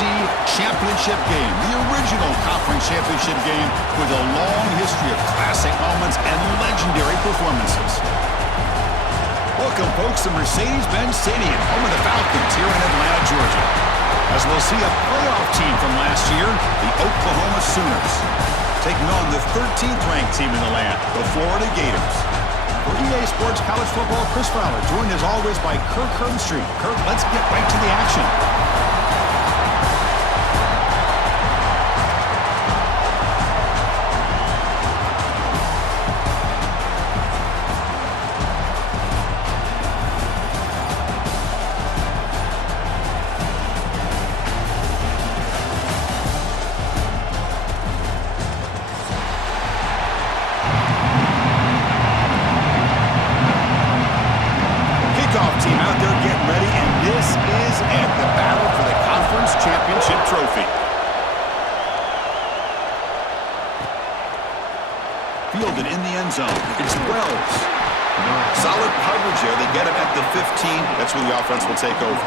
AFC Championship game, the original conference championship game with a long history of classic moments and legendary performances. Welcome, folks, to Mercedes-Benz Stadium, home of the Falcons here in Atlanta, Georgia. As we'll see a playoff team from last year, the Oklahoma Sooners, taking on the 13th ranked team in the land, the Florida Gators. For EA Sports College Football, Chris Fowler, joined as always by Kirk Herbstreit. Kirk, let's get right to the action. Team out there getting ready, and this is it, the battle for the conference championship trophy. Fielded in the end zone. It's Wells. Solid coverage here. They get him at the 15. That's where the offense will take over.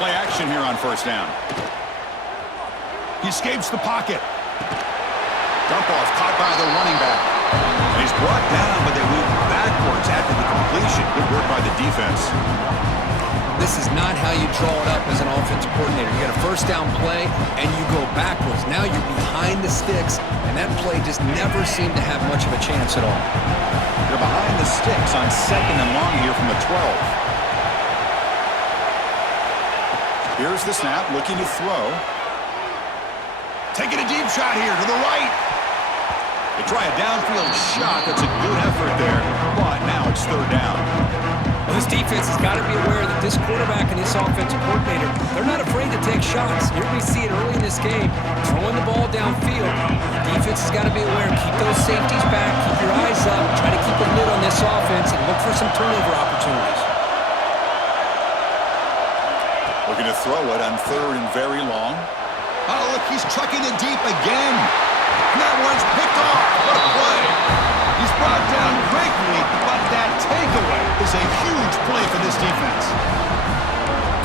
Play action here on first down. He escapes the pocket. Dump off caught by the running back. And he's brought down, but they move backwards after the completion. Good work by the defense. This is not how you draw it up as an offensive coordinator. You get a first down play, and you go backwards. Now you're behind the sticks, and that play just never seemed to have much of a chance at all. They're behind the sticks on second and long here from the 12. Here's the snap, looking to throw. Taking a deep shot here to the right. They try a downfield shot. That's a good effort there, but now it's third down. Well, this defense has got to be aware that this quarterback and this offensive coordinator, they're not afraid to take shots. Here we see it early in this game, throwing the ball downfield. The defense has got to be aware. Keep those safeties back. Keep your eyes up. Try to keep a lid on this offense and look for some turnover opportunities. Looking to throw it on third and very long. Oh, look, he's trucking it deep again. And that one's picked off. What a play. He's brought down quickly, but that takeaway is a huge play for this defense.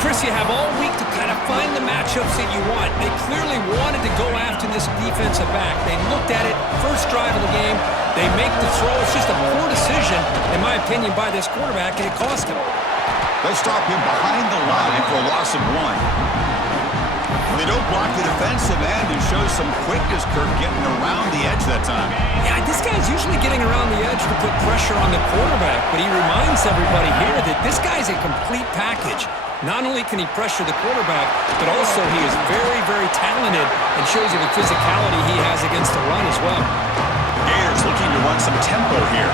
Chris, you have all week to kind of find the matchups that you want. They clearly wanted to go after this defensive back. They looked at it first drive of the game. They make the throw. It's just a poor decision, in my opinion, by this quarterback, and it cost him. They'll stop him behind the line for a loss of 1. When they don't block the defensive end, he shows some quickness, Kirk, getting around the edge that time. Yeah, this guy's usually getting around the edge to put pressure on the quarterback, but he reminds everybody here that this guy's a complete package. Not only can he pressure the quarterback, but also he is very, very talented and shows you the physicality he has against the run as well. The Gators looking to run some tempo here.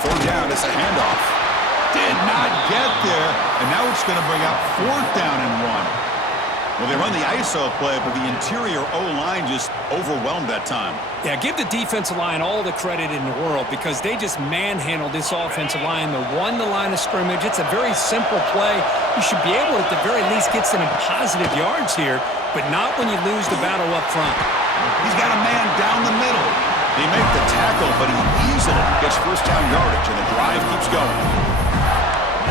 Third down, it's a handoff. Did not get there, and now it's going to bring up fourth down and 1. Well, they run the ISO play, but the interior O-line just overwhelmed that time. Yeah, give the defensive line all the credit in the world because they just manhandled this offensive line. They won the line of scrimmage. It's a very simple play. You should be able to, at the very least, get some positive yards here, but not when you lose the battle up front. He's got a man down the middle. They make the tackle, but he easily gets first down yardage, and the drive keeps going.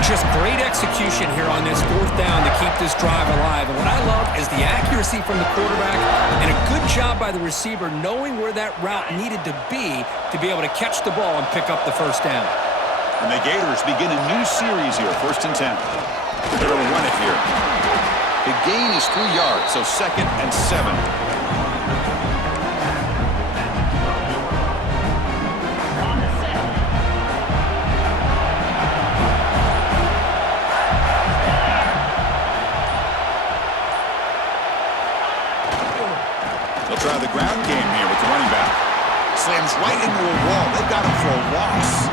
Just great execution here on this fourth down to keep this drive alive. And what I love is the accuracy from the quarterback and a good job by the receiver knowing where that route needed to be able to catch the ball and pick up the first down. And the Gators begin a new series here, 1st and 10. They're going to run it here. The gain is 3 yards, so 2nd and 7. They'll try the ground game here with the running back. Slams right into a wall. They've got him for a loss.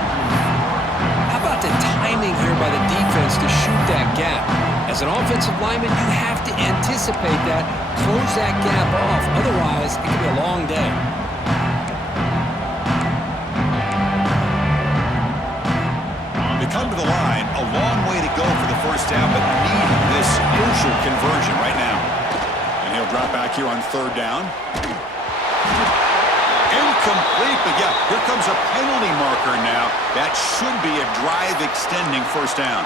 How about the timing here by the defense to shoot that gap? As an offensive lineman, you have to anticipate that, close that gap off. Otherwise, it could be a long day. They come to the line. A long way to go for the first down, but need this crucial conversion right now. And he'll drop back here on third down. Incomplete, but yeah, here comes a penalty marker now. That should be a drive-extending first down.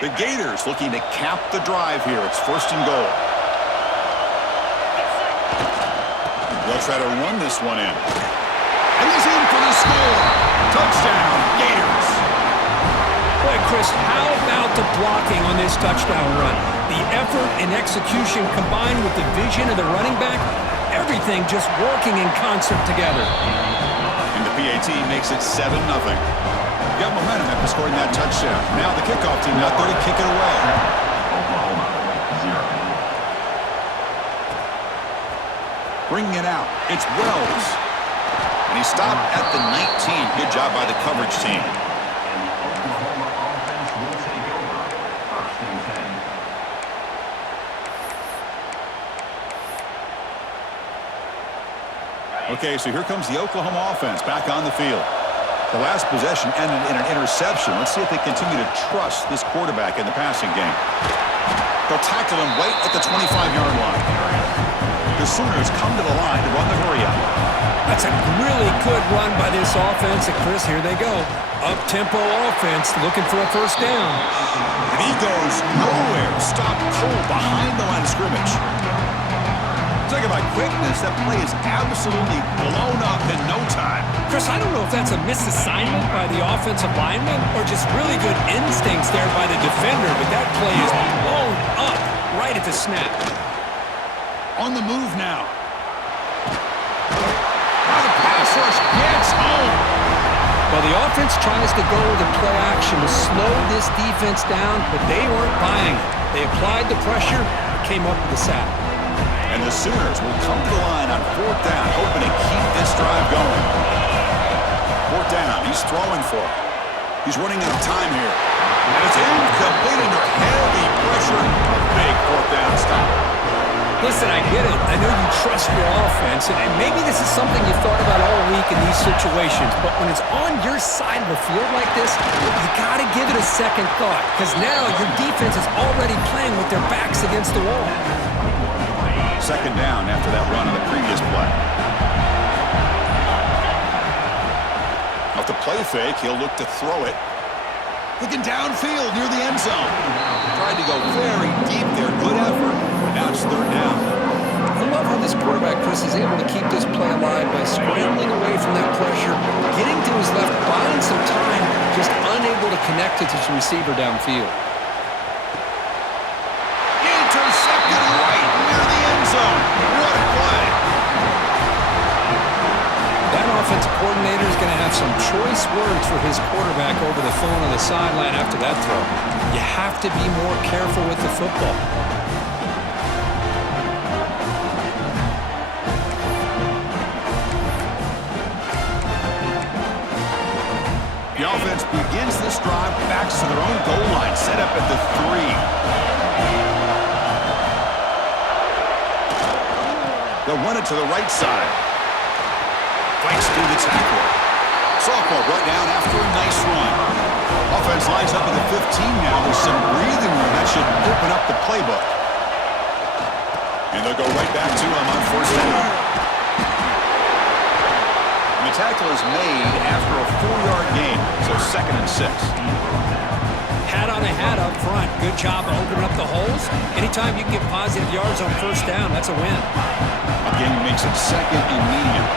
The Gators looking to cap the drive here. It's first and goal. They'll try to run this one in. And he's in for the score. Touchdown, Gators. Boy, Chris, how about the blocking on this touchdown run? The effort and execution combined with the vision of the running back, everything just working in concert together. And the PAT makes it 7-0. Got momentum after scoring that touchdown. Now the kickoff team out there to kick it away. Bringing it out. It's Wells. And he stopped at the 19. Good job by the coverage team. Okay, so here comes the Oklahoma offense back on the field. The last possession ended in an interception. Let's see if they continue to trust this quarterback in the passing game. They'll tackle him right at the 25-yard line. The Sooners come to the line to run the hurry-up. That's a really good run by this offense. And Chris, here they go. Up-tempo offense looking for a first down. And he goes nowhere. Stopped cold behind the line of scrimmage. Talking about quickness, that play is absolutely blown up in no time. Chris, I don't know if that's a misassignment by the offensive lineman or just really good instincts there by the defender, but that play is blown up right at the snap. On the move now. The pass rush gets home. Well, the offense tries to go with the play action to slow this defense down, but they weren't buying it. They applied the pressure, came up with the sack. And the Sooners will come to the line on fourth down, hoping to keep this drive going. Fourth down, he's throwing for it. He's running out of time here. And it's incomplete under heavy pressure. A big fourth down stop. Listen, I get it. I know you trust your offense, and maybe this is something you thought about all week in these situations, but when it's on your side of the field like this, you got to give it a second thought, because now your defense is already playing with their backs against the wall. Second down after that run on the previous play. Off the play fake, he'll look to throw it. Looking downfield near the end zone. Tried to go very deep there. Good effort. But now it's third down. I love how this quarterback, Chris, is able to keep this play alive by scrambling away from that pressure, getting to his left, buying some time, just unable to connect it to his receiver downfield. Intercepted right near the end zone. What a play. That offensive coordinator is going to have some choice words for his quarterback over the phone on the sideline after that throw. You have to be more careful with the football. The offense begins this drive, backs to their own goal line, set up at the 3. They'll run it to the right side. Fights through the tackle. Softball brought down after a nice run. Offense lines up at the 15 now. There's some breathing room. That should open up the playbook. And they'll go right back to him on first down. And the tackle is made after a 4-yard gain, so 2nd and 6. Hat on a hat up front. Good job of opening up the holes. Anytime you can get positive yards on first down, that's a win. Again, makes it 2nd and medium.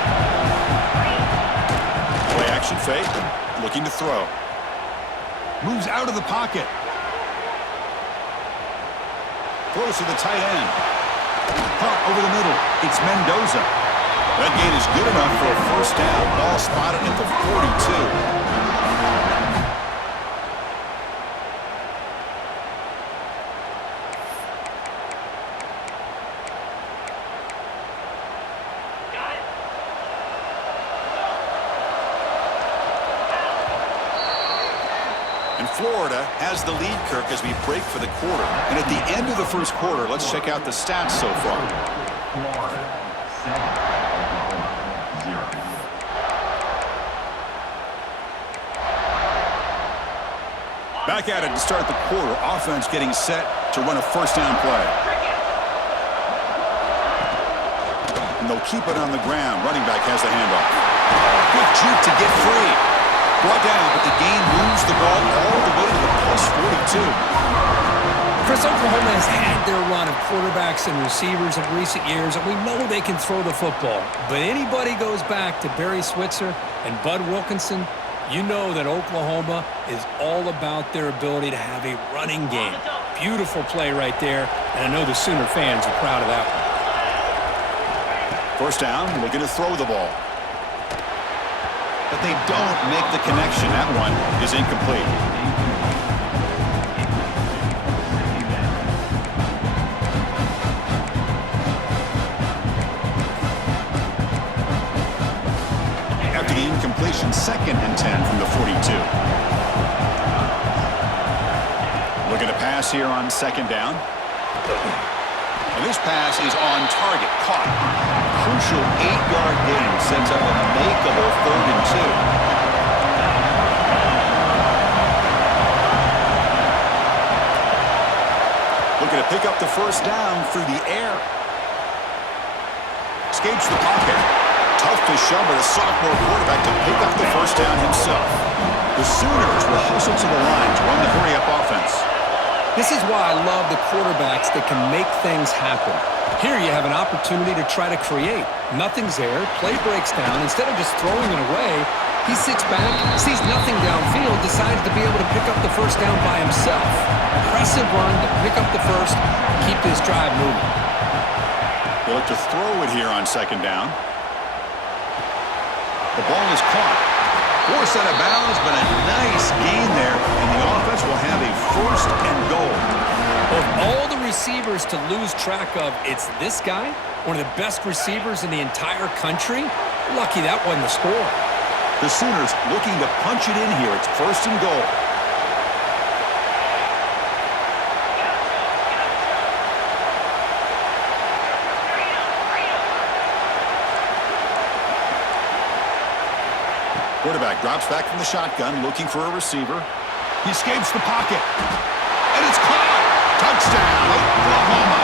Play action fake, looking to throw. Moves out of the pocket. Throws to the tight end. Caught over the middle. It's Mendoza. That gain is good enough for a first down. Ball spotted at the 42. Florida has the lead, Kirk, as we break for the quarter. And at the end of the first quarter, let's check out the stats so far. Florida 7, Oklahoma 0. Back at it to start the quarter. Offense getting set to run a first down play. And they'll keep it on the ground. Running back has the handoff. Quick juke to get free. Brought down, but the game moves the ball all the way to the +42. Chris, Oklahoma has had their run of quarterbacks and receivers in recent years, and we know they can throw the football. But anybody goes back to Barry Switzer and Bud Wilkinson, you know that Oklahoma is all about their ability to have a running game. Beautiful play right there, and I know the Sooner fans are proud of that one. First down, looking to throw the ball. But they don't make the connection. That one is incomplete. After the incompletion, 2nd and 10 from the 42. Looking to pass here on 2nd down. And this pass is on target, caught. Crucial 8-yard gain sets up a makeable 3rd and 2. Looking to pick up the first down through the air. Escapes the pocket. Tough to shove at a sophomore quarterback to pick up the first down himself. The Sooners will hustle to the line to run the hurry-up offense. This is why I love the quarterbacks that can make things happen. Here you have an opportunity to try to create. Nothing's there. Play breaks down. Instead of just throwing it away, he sits back, sees nothing downfield, decides to be able to pick up the first down by himself. Impressive run to pick up the first, keep this drive moving. They look to throw it here on 2nd down. The ball is caught. Forced out of bounds, but a nice gain there, and the offense will have a 1st and goal. Of all the receivers to lose track of, it's this guy, one of the best receivers in the entire country. Lucky that wasn't the score. The Sooners looking to punch it in here. It's 1st and goal. Quarterback drops back from the shotgun, looking for a receiver. He escapes the pocket. And it's caught! Touchdown, Oklahoma!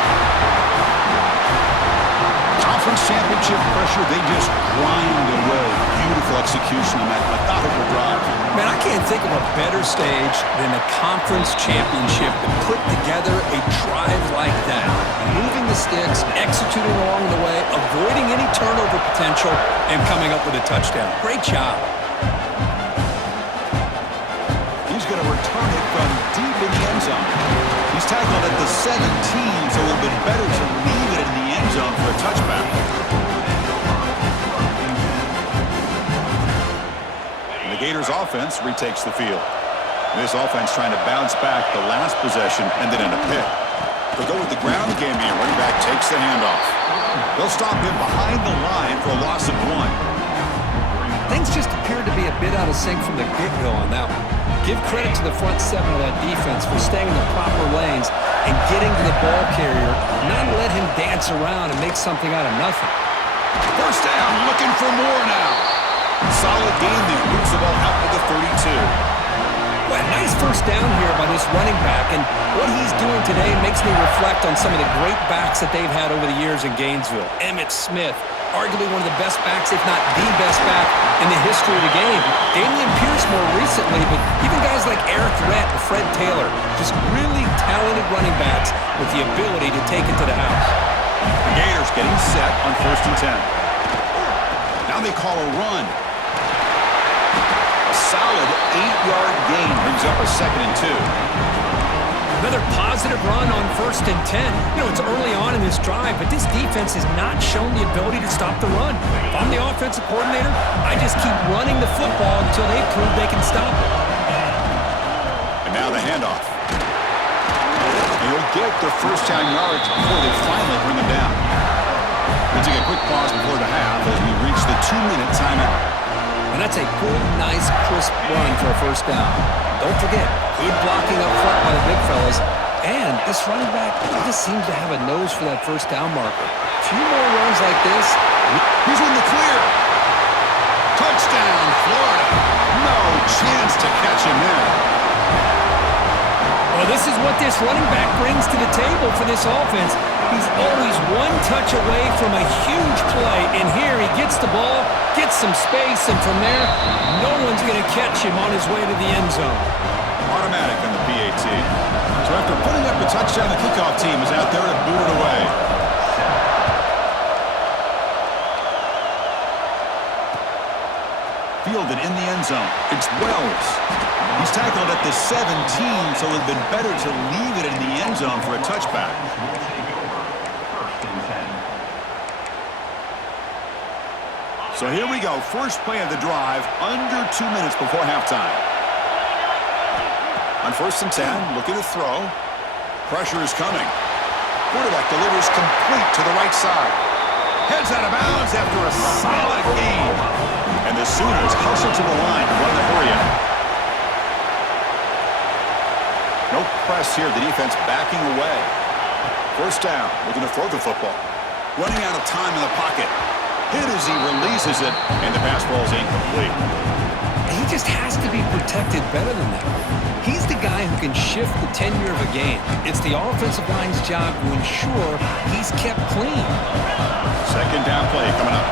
Conference championship pressure, they just grind away. Beautiful execution on that methodical drive. Man, I can't think of a better stage than the conference championship to put together a drive like that. Moving the sticks, executing along the way, avoiding any turnover potential, and coming up with a touchdown. Great job. He's going to return it from deep in the end zone. He's tackled at the 17, so it would have been better to leave it in the end zone for a touchback. And the Gators offense retakes the field. This offense trying to bounce back the last possession and then in a pick. They'll go with the ground game here. Running back takes the handoff. They'll stop him behind the line for a loss of 1. Things just appeared to be a bit out of sync from the get-go on that one. Give credit to the front 7 of that defense for staying in the proper lanes and getting to the ball carrier, not let him dance around and make something out of nothing. First down, looking for more now. Solid gain there, moves the ball out to the 32. Well, nice first down here by this running back, and what he's doing today makes me reflect on some of the great backs that they've had over the years in Gainesville. Emmitt Smith, arguably one of the best backs, if not the best back in the history of the game. Damian Pierce more recently, but even guys like Eric Rett and Fred Taylor, just really talented running backs with the ability to take it to the house. The Gators getting set on 1st and 10. Now they call a run. A solid 8-yard gain brings up a 2nd and 2. Another positive run on 1st and 10. You know, it's early on in this drive, but this defense has not shown the ability to stop the run. If I'm the offensive coordinator, I just keep running the football until they prove they can stop it. And now the handoff. And he'll get their first down yards before they finally bring them down. We'll take a quick pause before the half as we reach the 2-minute timeout. And that's a good, nice, crisp run for a first down. Don't forget, good blocking up front by the big fellas. And this running back just seems to have a nose for that first down marker. A few more runs like this. He's in the clear. Touchdown, Florida. No chance to catch him there. this is what this running back brings to the table for this offense. He's always one touch away from a huge play, and here he gets the ball, gets some space, and from there, no one's going to catch him on his way to the end zone. Automatic on the PAT. So after putting up a touchdown, the kickoff team is out there to boot it away. Fielded in the end zone. It's Wells. He's tackled at the 17, so it would have been better to leave it in the end zone for a touchback. So here we go. First play of the drive, under 2 minutes before halftime. On 1st and 10, looking to throw. Pressure is coming. Quarterback delivers complete to the right side. Heads out of bounds after a solid gain. And the Sooners hustle to the line to run the hurry up. No press here. The defense backing away. 1st down, looking to throw the football. Running out of time in the pocket. Hit as he releases it, and the pass ball is incomplete. He just has to be protected better than that. He's the guy who can shift the tenure of a game. It's the offensive line's job to ensure he's kept clean. 2nd down play coming up.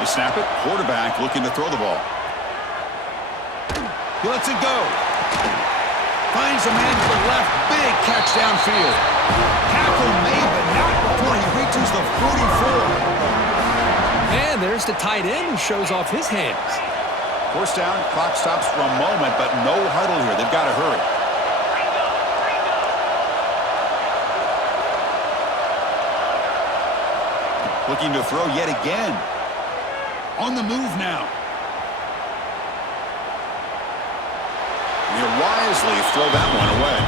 You snap it, quarterback looking to throw the ball. He lets it go. Finds a man to the left, big catch downfield. Tackle made, but not before he reaches the 44. And there's the tight end who shows off his hands. 1st down, clock stops for a moment, but no huddle here. They've got to hurry. Looking to throw yet again. On the move now. They wisely throw that one away.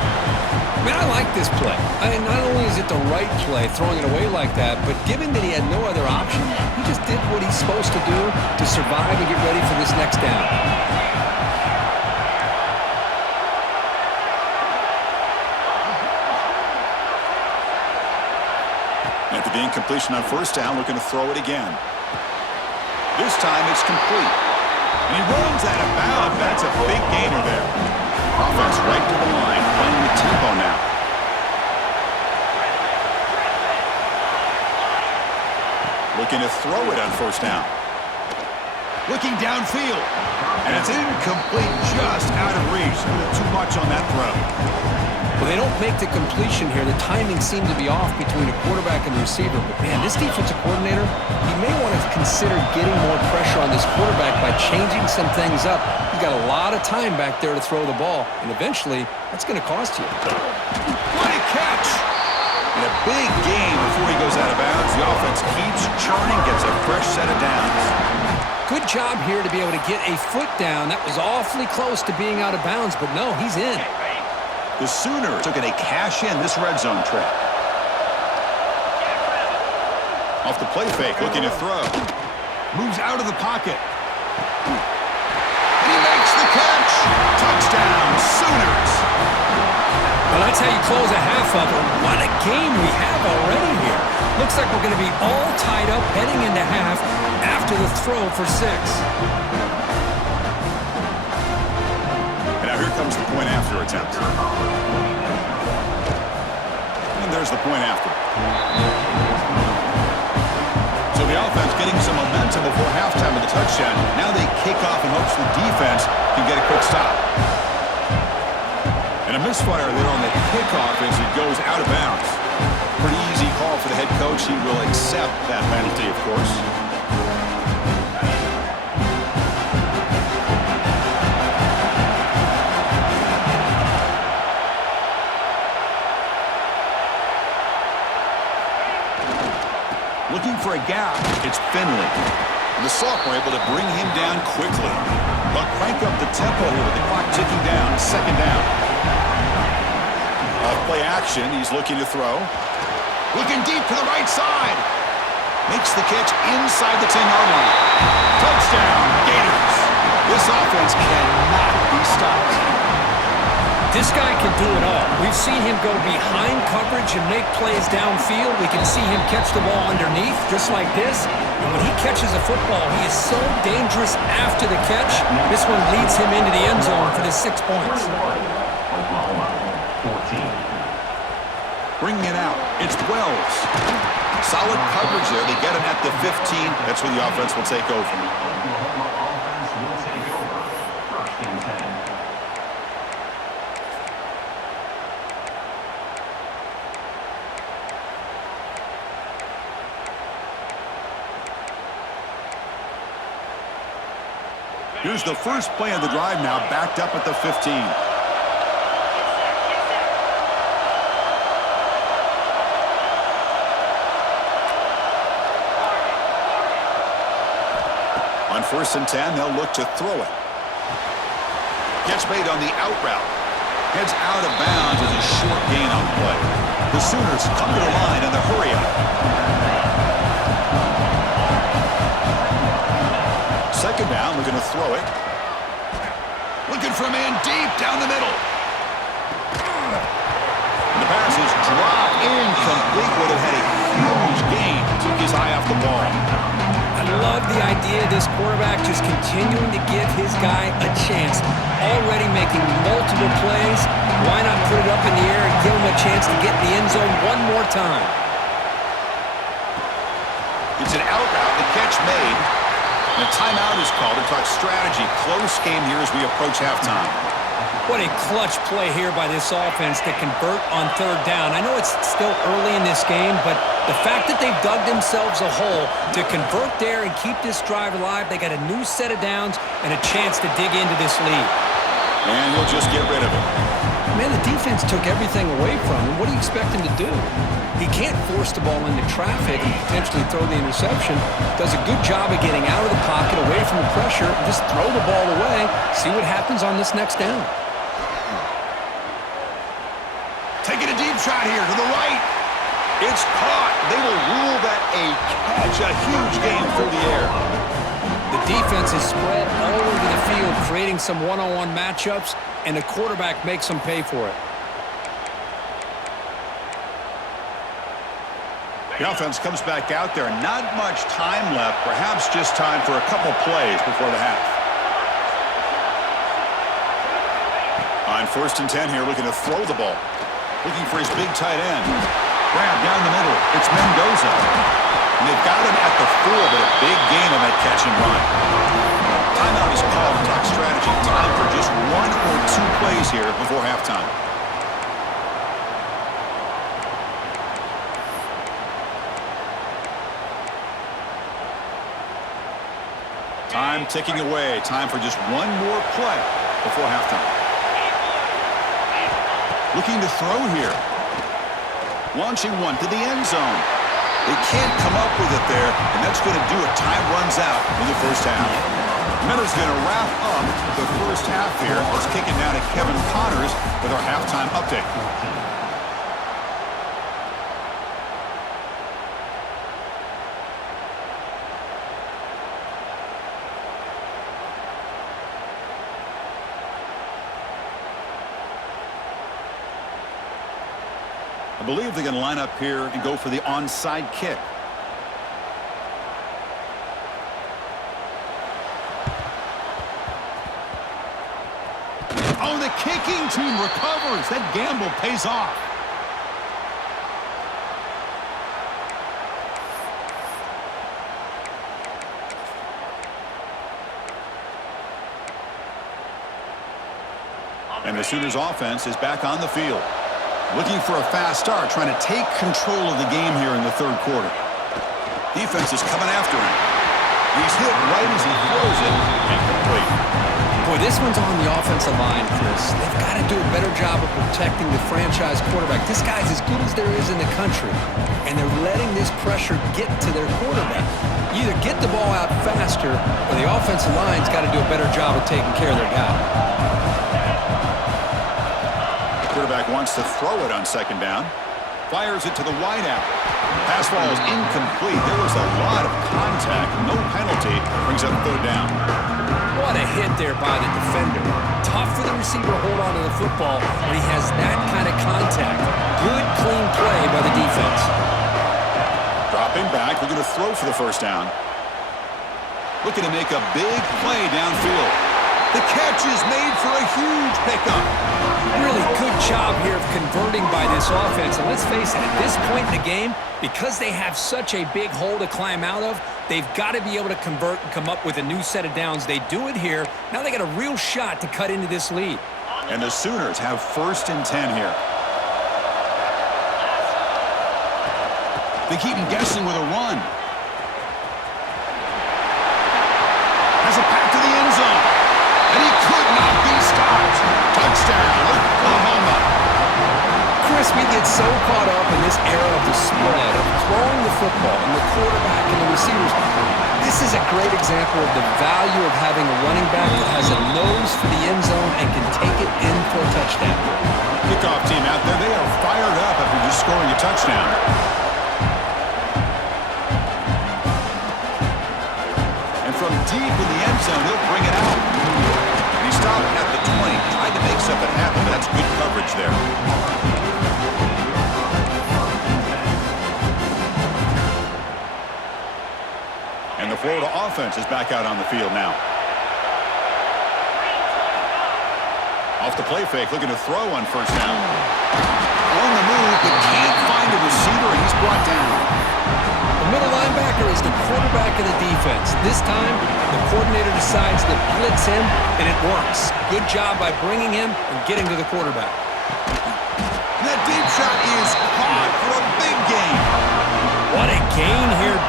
Man, I like this play. Not only is it the right play, throwing it away like that, but given that he had no other option, he just did what he's supposed to do to survive and get ready for this next down. After the incompletion on 1st down, looking to throw it again. This time it's complete. And he runs out of bounds. That's a big gainer there. Offense right to the line, playing with tempo now. Looking to throw it on 1st down. Looking downfield. And it's incomplete, just out of reach. A little too much on that throw. Well, they don't make the completion here. The timing seemed to be off between the quarterback and the receiver. But, man, this defensive coordinator, he may want to consider getting more pressure on this quarterback by changing some things up. He's got a lot of time back there to throw the ball, and eventually that's going to cost you. What a catch! And a big gain before he goes out of bounds. The offense keeps churning, gets a fresh set of downs. Good job here to be able to get a foot down. That was awfully close to being out of bounds, but no, he's in. The Sooners took it a cash in this red zone trip. Off the play fake, looking to throw. Moves out of the pocket. And he makes the catch. Touchdown, Sooners. Well, that's how you close a half of it. What a game we have already here. Looks like we're going to be all tied up heading into half after the throw for 6. And now here comes the point after attempt. And there's the point after. So the offense getting some momentum before halftime of the touchdown. Now they kick off in hopes the defense can get a quick stop. And a misfire there on the kickoff as it goes out of bounds. Pretty easy call for the head coach. He will accept that penalty, of course. Looking for a gap, it's Finley. And the sophomore able to bring him down quickly. They'll crank up the tempo here with the clock ticking down. 2nd down. Play action, he's looking to throw. Looking deep to the right side. Makes the catch inside the 10-yard line. Touchdown, Gators. This offense cannot be stopped. This guy can do it all. We've seen him go behind coverage and make plays downfield. We can see him catch the ball underneath, just like this. And when he catches a football, he is so dangerous after the catch. This one leads him into the end zone for the 6 points. Oklahoma, 14. Bringing it out, it's Wells. Solid coverage there. They get him at the 15. That's where the offense will take over. Oklahoma offense will take over. First and 10. Here's the first play of the drive now, backed up at the 15. On 1st and 10, they'll look to throw it. Gets made on the out route. Heads out of bounds as a short gain on play. The Sooners come to the line in the hurry up. Second down, we're going to throw it. Looking for a man deep down the middle. And the pass is dropped incomplete. Would have had a huge gain. Took his eye off the ball. I love the idea of this quarterback just continuing to give his guy a chance. Already making multiple plays. Why not put it up in the air and give him a chance to get in the end zone one more time? It's an out route. The catch made. And a timeout is called to talk strategy. Close game here as we approach halftime. What a clutch play here by this offense to convert on 3rd down. I know it's still early in this game, but the fact that they've dug themselves a hole to convert there and keep this drive alive, they got a new set of downs and a chance to dig into this lead. And he'll just get rid of it. Man, the defense took everything away from him. What do you expect him to do? He can't force the ball into traffic and potentially throw the interception. Does a good job of getting out of the pocket, away from the pressure, and just throw the ball away. See what happens on this next down. Taking a deep shot here to the right. It's caught. They will rule that a catch. A huge gain through the air. The defense is spread all over the field, creating some one-on-one matchups, and the quarterback makes them pay for it. The offense comes back out there. Not much time left. Perhaps just time for a couple plays before the half. On 1st and 10 here, looking to throw the ball. Looking for his big tight end. Grab down the middle. It's Mendoza. And they've got him at the 4, but a big gain on that catch and run. Timeout is called to talk strategy. Time for just 1 or 2 plays here before halftime. Time ticking away. Time for just 1 more play before halftime. Looking to throw here. Launching one to the end zone. They can't come up with it there, and that's going to do it. Time runs out in the first half. Miller's going to wrap up the first half here. Let's kick it now to Kevin Connors with our halftime update. I believe they're going to line up here and go for the onside kick. Oh, the kicking team recovers. That gamble pays off. And the Sooners offense is back on the field. Looking for a fast start, trying to take control of the game here in the 3rd quarter. Defense is coming after him. He's hit right as he throws it, incomplete. Boy, this one's on the offensive line, Chris. They've got to do a better job of protecting the franchise quarterback. This guy's as good as there is in the country, and they're letting this pressure get to their quarterback. You either get the ball out faster, or the offensive line's got to do a better job of taking care of their guy. Quarterback wants to throw it on 2nd down. Fires it to the wideout. Pass ball is incomplete. There was a lot of contact. No penalty. Brings up 3rd down. What a hit there by the defender. Tough for the receiver to hold on to the football when he has that kind of contact. Good, clean play by the defense. Dropping back, we're going to throw for the first down. Looking to make a big play downfield. The catch is made for a huge pickup. Really good job here of converting by this offense. And let's face it, at this point in the game, because they have such a big hole to climb out of, they've got to be able to convert and come up with a new set of downs. They do it here. Now they got a real shot to cut into this lead. And the Sooners have 1st and 10 here. They keep him guessing with a run. Has a pass to the end zone. And he could not be stopped. Touchdown, Oklahoma. Chris, we get so caught up in this era of the spread, of throwing the football and the quarterback and the receivers. This is a great example of the value of having a running back that has a nose for the end zone and can take it in for a touchdown. Kickoff team out there, they are fired up after just scoring a touchdown. And from deep in the end zone, he'll bring it out. And he stopped at the 20, tried to make something happen, but that's good coverage there. And the Florida offense is back out on the field now. Off the play fake, looking to throw on first down. On the move, but can't find a receiver, and he's brought down. The middle linebacker is the quarterback of the defense. This time, the coordinator decides to blitz him, and it works. Good job by bringing him and getting to the quarterback. That deep shot is caught for a big gain. What a gain here.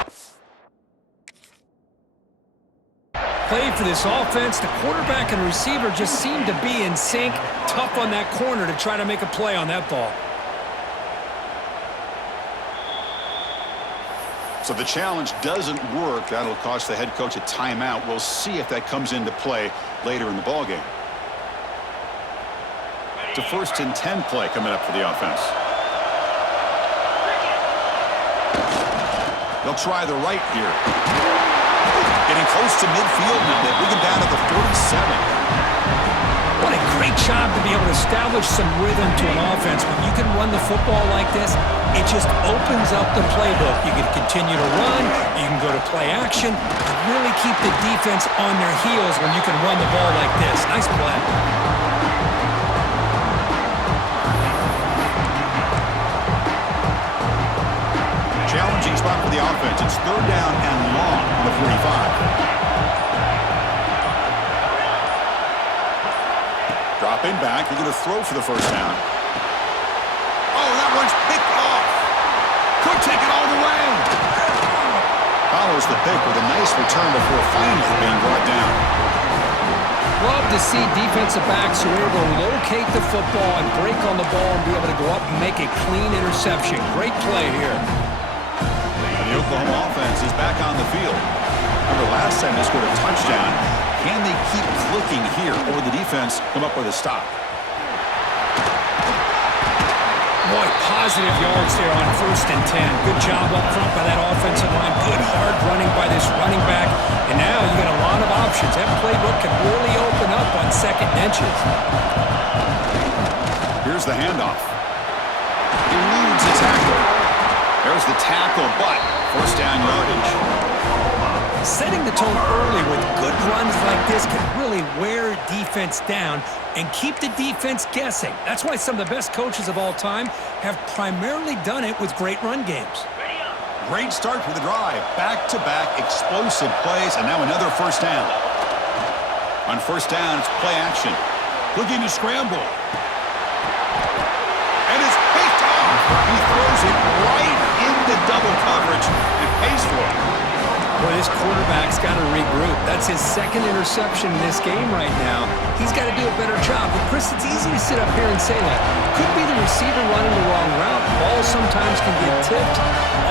Play for this offense. The quarterback and receiver just seem to be in sync. Tough on that corner to try to make a play on that ball. So the challenge doesn't work. That'll cost the head coach a timeout. We'll see if that comes into play later in the ballgame. It's a 1st and 10 play coming up for the offense. They'll try the right here. Getting close to midfield now. They bring him down to the 47. What a great job to be able to establish some rhythm to an offense. When you can run the football like this, it just opens up the playbook. You can continue to run, you can go to play action, and really keep the defense on their heels when you can run the ball like this. Nice play. Challenging spot for the offense. It's 3rd down and long from the 45. Dropping back, they're going to throw for the first down. Oh, that one's picked off. Could take it all the way. Follows the pick with a nice return before finally being brought down. Love to see defensive backs who are able to locate the football and break on the ball and be able to go up and make a clean interception. Great play here. And the Oklahoma offense is back on the field. Remember last time they scored a touchdown. Can they keep clicking here, or the defense come up with a stop? Boy, positive yards there on 1st and 10. Good job up front by that offensive line. Good hard running by this running back. And now you got a lot of options. That playbook can really open up on 2nd and inches. Here's the handoff. Eludes the tackle. There's the tackle, but 1st down yardage. Setting the tone early with good runs like this can really wear defense down and keep the defense guessing. That's why some of the best coaches of all time have primarily done it with great run games. Great start for the drive. Back-to-back explosive plays, and now another 1st down. On 1st down, it's play action. Looking to scramble. And it's picked off. He throws it right into double coverage and pays for it. Boy, this quarterback's got to regroup. That's his 2nd interception in this game right now. He's got to do a better job. But, Chris, it's easy to sit up here and say that. Could be the receiver running the wrong route. Balls sometimes can get tipped.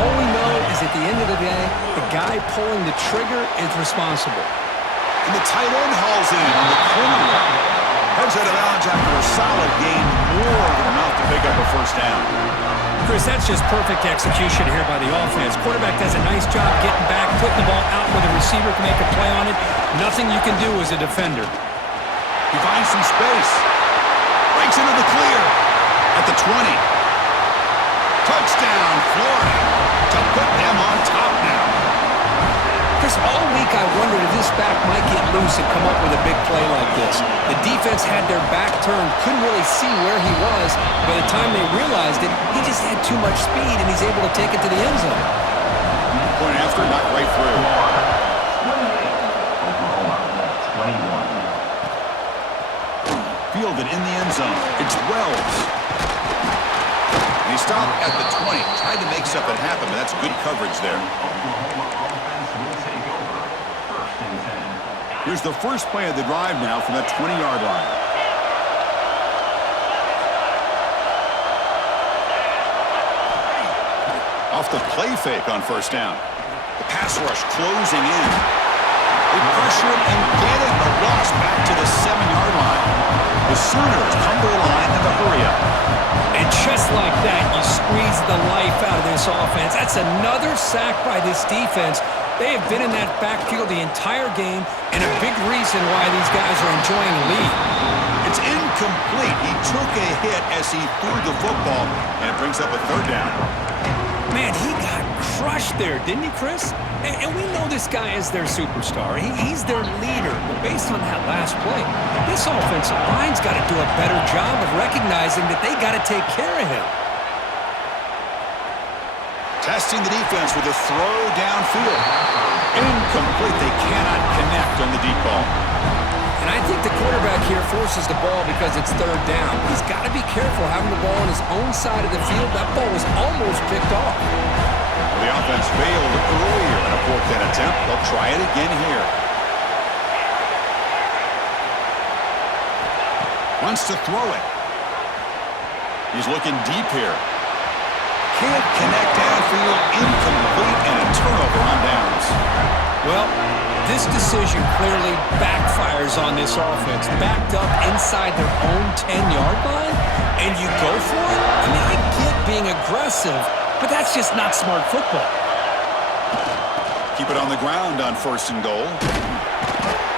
All we know is at the end of the day, the guy pulling the trigger is responsible. And the tight end hauls in on the corner route. Heads out of bounds after a solid gain, more than enough to pick up a 1st down. Chris, that's just perfect execution here by the offense. Quarterback does a nice job getting back, putting the ball out where the receiver can make a play on it. Nothing you can do as a defender. He finds some space. Breaks into the clear. At the 20. Touchdown, Florida. To put them on top now. Chris, all week I wondered if this back might get loose and come up with a big play like this. The defense had their back turned, couldn't really see where he was. By the time they realized it, he just had too much speed, and he's able to take it to the end zone. Point after, not right through. Fielded in the end zone. It's Wells. And he stopped at the 20. Tried to make something happen, but that's good coverage there. Here's the first play of the drive now from that 20-yard line. Off the play fake on first down. The pass rush closing in. They pressure him and get it. A loss back to the 7-yard line. The Sooners come to the line in the hurry-up. And just like that, you squeeze the life out of this offense. That's another sack by this defense. They have been in that backfield the entire game, and a big reason why these guys are enjoying the lead. It's incomplete. He took a hit as he threw the football, and it brings up a third down. Man, he got crushed there, didn't he, Chris? And we know this guy is their superstar. He's their leader. But based on that last play, this offensive line's got to do a better job of recognizing that they got to take care of him. Testing the defense with a throw downfield. Incomplete. They cannot connect on the deep ball. And I think the quarterback here forces the ball because it's third down. He's got to be careful having the ball on his own side of the field. That ball was almost picked off. Well, the offense failed earlier in a fourth down attempt. They'll try it again here. Wants to throw it. He's looking deep here. Can't connect downfield, incomplete, and a turnover on downs. Well, this decision clearly backfires on this offense. Backed up inside their own 10-yard line, and you go for it? I mean, I get being aggressive, but that's just not smart football. Keep it on the ground on first and goal.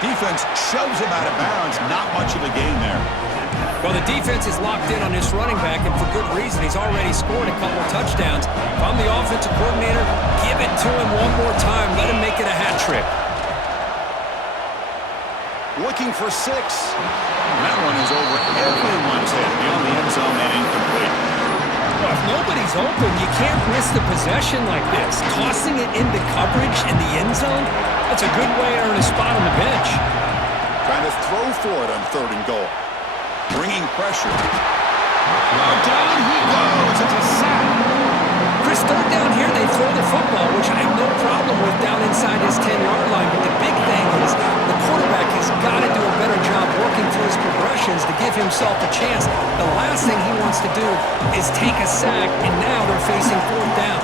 Defense shoves him out of bounds. Not much of a gain there. Well, the defense is locked in on this running back, and for good reason. He's already scored a couple of touchdowns. If I'm the offensive coordinator, give it to him one more time. Let him make it a hat trick. Looking for 6. That one is over everyone's head beyond the end zone and incomplete. Well, if nobody's open, you can't miss the possession like this. Tossing it into coverage in the end zone, that's a good way to earn a spot on the bench. Trying to throw for it on third and goal. Bringing pressure. Down he goes. It's a sack. Chris, third down here, they throw the football, which I have no problem with down inside his 10-yard line. But the big thing is the quarterback has got to do a better job working through his progressions to give himself a chance. The last thing he wants to do is take a sack, and now they're facing fourth down.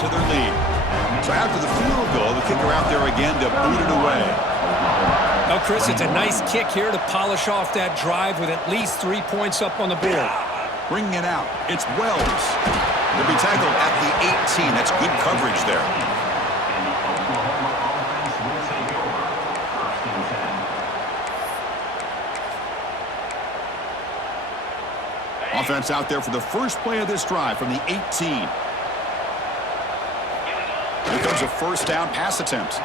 To their lead. So after the field goal, the kicker out there again to boot it away. Oh, Chris, it's a nice kick here to polish off that drive with at least 3 points up on the board. Bringing it out. It's Wells. They'll be tackled at the 18. That's good coverage there. Offense out there for the first play of this drive from the 18. Here comes a first down pass attempt.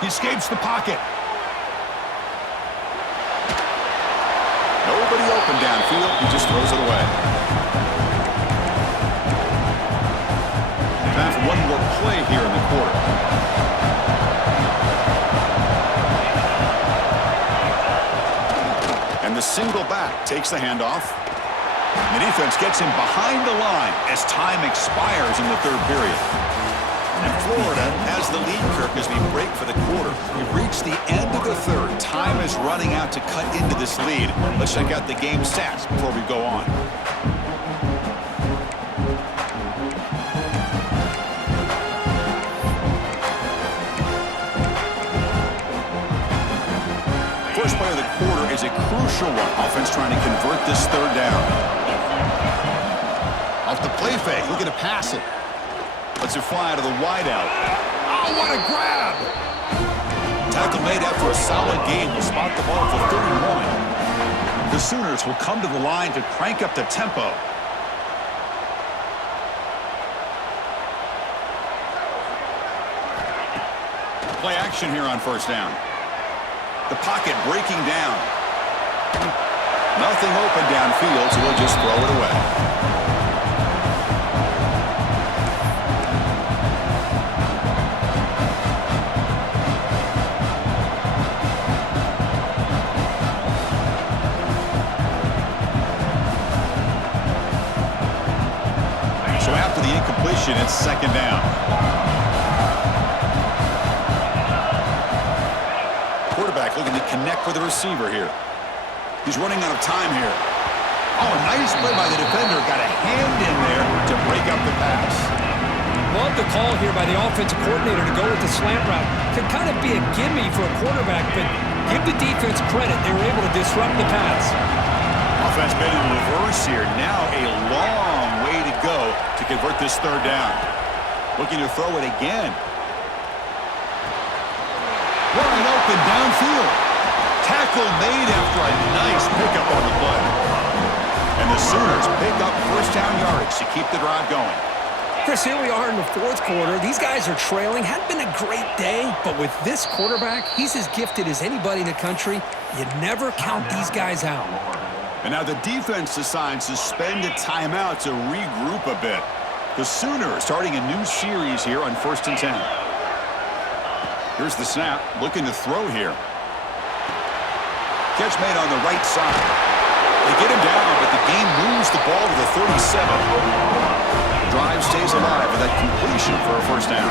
He escapes the pocket. Nobody open downfield. He just throws it away. Time for one more play here in the quarter. And the single back takes the handoff. The defense gets him behind the line as time expires in the third period. And Florida has the lead, Kirk, as we break for the quarter. We've reached the end of the third. Time is running out to cut into this lead. Let's check out the game stats before we go on. crucial one. Offense trying to convert this third down. Off the play fake, looking to pass it. Lets it fly to the wideout. Oh, what a grab! Tackle made after a solid gain. Will spot the ball for 31. The Sooners will come to the line to crank up the tempo. Play action here on first down. The pocket breaking down. Nothing open downfield, so we'll just throw it away. So after the incompletion, it's second down. Quarterback looking to connect with the receiver here. He's running out of time here. Oh, nice play by the defender. Got a hand in there to break up the pass. Love the call here by the offensive coordinator to go with the slant route. Could kind of be a gimme for a quarterback, but give the defense credit. They were able to disrupt the pass. Offense been in reverse here. Now a long way to go to convert this third down. Looking to throw it again. Wide open downfield. Tackle made after a nice pickup on the play. And the Sooners pick up first down yardage to keep the drive going. Chris, here we are in the fourth quarter. These guys are trailing. Hadn't been a great day, but with this quarterback, he's as gifted as anybody in the country. You never count these guys out. And now the defense decides to spend a timeout to regroup a bit. The Sooners starting a new series here on 1st and 10. Here's the snap, looking to throw here. Catch made on the right side. They get him down, but the game moves the ball to the 37. The drive stays alive with that completion for a first down.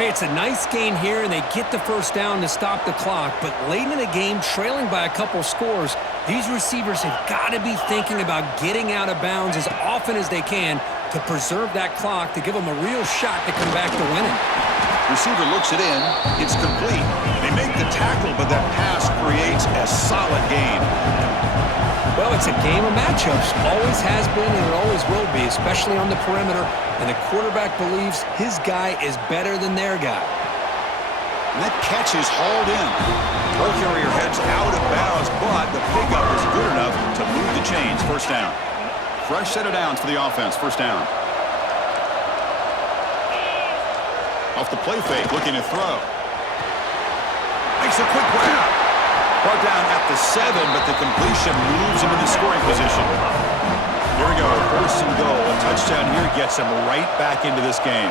Hey, it's a nice gain here, and they get the first down to stop the clock. But late in the game, trailing by a couple scores, these receivers have got to be thinking about getting out of bounds as often as they can to preserve that clock, to give them a real shot to come back to winning. Receiver looks it in. It's complete. They make the tackle, but that pass creates a solid gain. Well, it's a game of matchups. Always has been, and it always will be, especially on the perimeter. And the quarterback believes his guy is better than their guy. And that catch is hauled in. Ball carrier heads out of bounds, but the pickup is good enough to move the chains. First down. Fresh set of downs for the offense. First down. Off the play fake, looking to throw. Makes a quick grab. Brought down at the 7, but the completion moves him into scoring position. Here we go, first and goal. A touchdown here gets him right back into this game.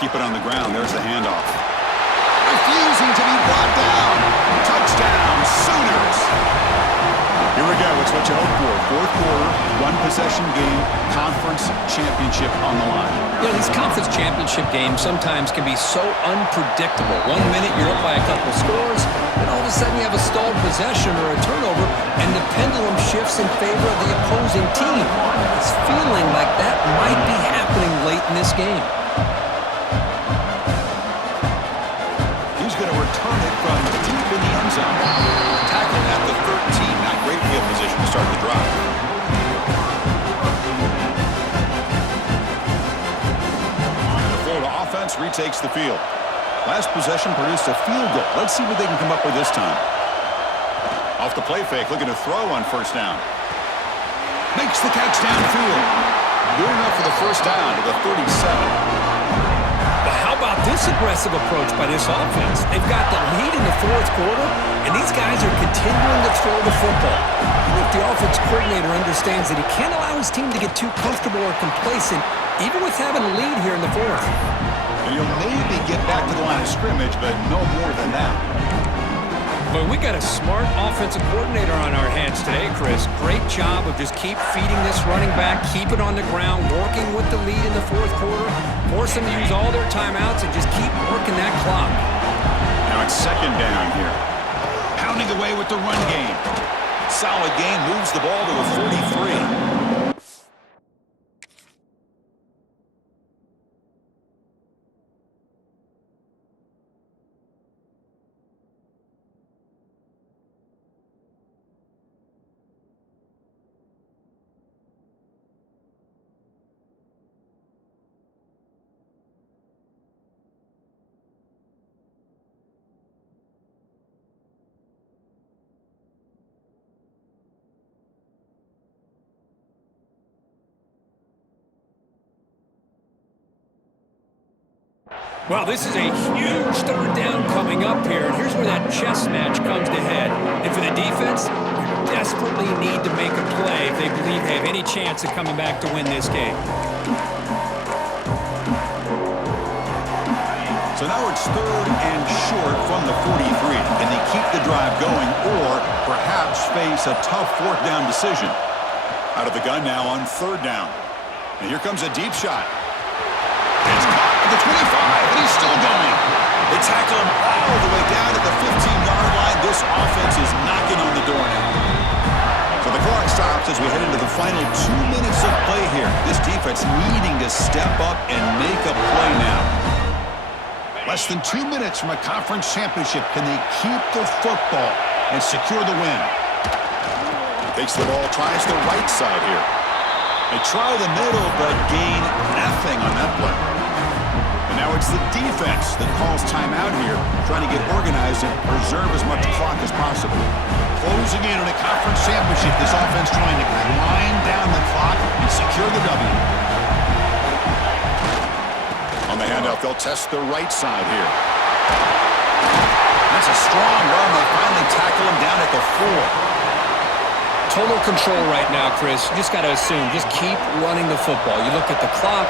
Keep it on the ground. There's the handoff. Refusing to be brought down. Touchdown, Sooners. Here we go. It's what you hope for. Fourth quarter, one-possession game, conference championship on the line. You know, these conference championship games sometimes can be so unpredictable. 1 minute you're up by a couple scores, and all of a sudden you have a stalled possession or a turnover, and the pendulum shifts in favor of the opposing team. It's feeling like that might be happening late in this game. He's going to return it from deep in the end zone. Tackle at the 13. Not great field position to start the drive. The Florida offense retakes the field. Last possession produced a field goal. Let's see what they can come up with this time. Off the play fake, looking to throw on first down. Makes the catch downfield. Good enough for the first down to the 37. But how about this aggressive approach by this offense? They've got the lead in the fourth quarter, and these guys are continuing to throw the football. Even if the offense coordinator understands that he can't allow his team to get too comfortable or complacent, even with having a lead here in the fourth. And he'll maybe get back to the line of scrimmage, but no more than that. But we got a smart offensive coordinator on our hands today, Chris. Great job of just keep feeding this running back, keep it on the ground, working with the lead in the fourth quarter, force them to use all their timeouts, and just keep working that clock. Now it's second down here. Pounding away with the run game. Solid game, moves the ball to the 43. Well, this is a huge third down coming up here. And here's where that chess match comes to head. And for the defense, they desperately need to make a play if they believe they have any chance of coming back to win this game. So now it's third and short from the 43. Can they keep the drive going or perhaps face a tough fourth down decision? Out of the gun now on third down. And here comes a deep shot. It's caught at the 25, and he's still going. They tackle him all the way down at the 15-yard line. This offense is knocking on the door now. So the clock stops as we head into the final 2 minutes of play here. This defense needing to step up and make a play now. Less than 2 minutes from a conference championship. Can they keep the football and secure the win? Takes the ball, tries the right side here. They try the middle, but gain nothing on that play. And now it's the defense that calls timeout here, trying to get organized and preserve as much clock as possible. Closing in on a conference championship, this offense trying to wind down the clock and secure the W. On the handoff, they'll test the right side here. That's a strong run. They finally tackle him down at the 4. Total control right now, Chris. You just got to assume, just keep running the football. You look at the clock,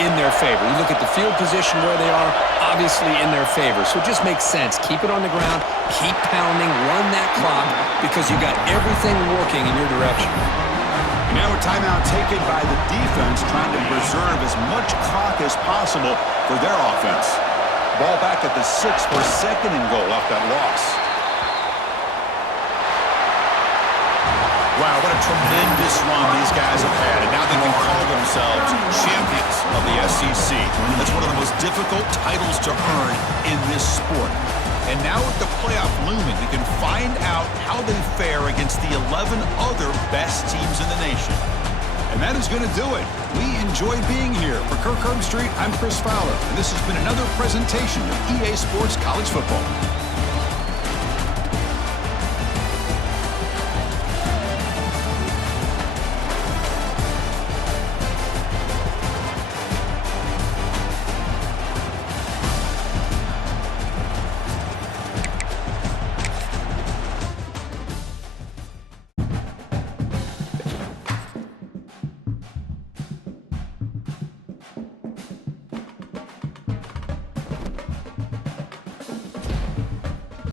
in their favor. You look at the field position where they are, obviously in their favor. So it just makes sense. Keep it on the ground, keep pounding, run that clock, because you got everything working in your direction. And now a timeout taken by the defense, trying to preserve as much clock as possible for their offense. Ball back at the 6 for second and goal off that loss. Wow, what a tremendous run these guys have had, and now they can call themselves champions of the SEC. That's one of the most difficult titles to earn in this sport. And now with the playoff looming, we can find out how they fare against the 11 other best teams in the nation. And that is going to do it. We enjoy being here. For Kirk Herbstreit, I'm Chris Fowler, and this has been another presentation of EA Sports College Football.